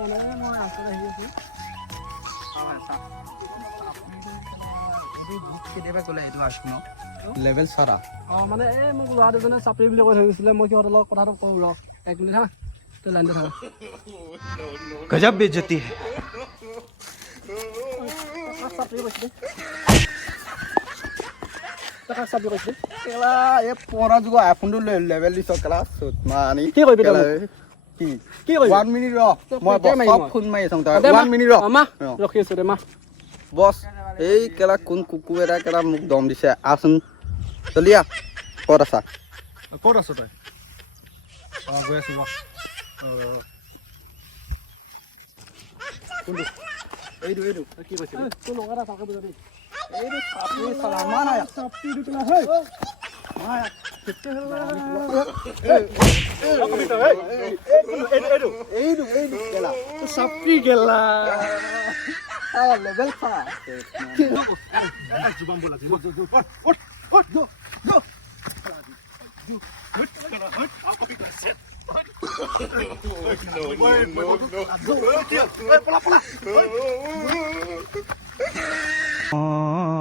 মানে মই ৰাস্তাত আহি আছোঁ কেতিয়াবা ক'লে এইটো আছো ন লেভেল চাৰা অঁ মানে এই মোক ল'ৰা দুজনে চাপৰি বুলি কৈ থৈ গৈছিলে মই সিহঁতৰ লগত কথাটো কওঁ ৰ 1 মিনিট হা তই লাইনতে থাক গজব বেইজ্জতি হে চাপৰি কৈছিলে তই চাপৰি কৈছিলে কেলা এই পঢ়া যুগ আইফোনটো লেভেল দিছ কেলা চুত মানি কি কৰিবি তই কি 1 মিনিট ৰ মই বস ফোন মাৰি আছোঁ তই 1 মিনিট ৰ মা ৰখি আছোঁ দে মা বস এই কেলা কোন কুকুৰ এটা কেলা মোক দম দিছে আচোন চলিয়া ক'ত আছা ক'ত আছ তই অঁ গৈ আছোঁ কোনটো এইটো কি কৈছিলি তোৰ লগৰ এটা চাকৰি বুজা দেই এইটো চাপৰি চালা মানা চাপৰিটো তোলা হয় এইটো কেলা চাপৰি গেলা লেভেল খা জীবন বলা No.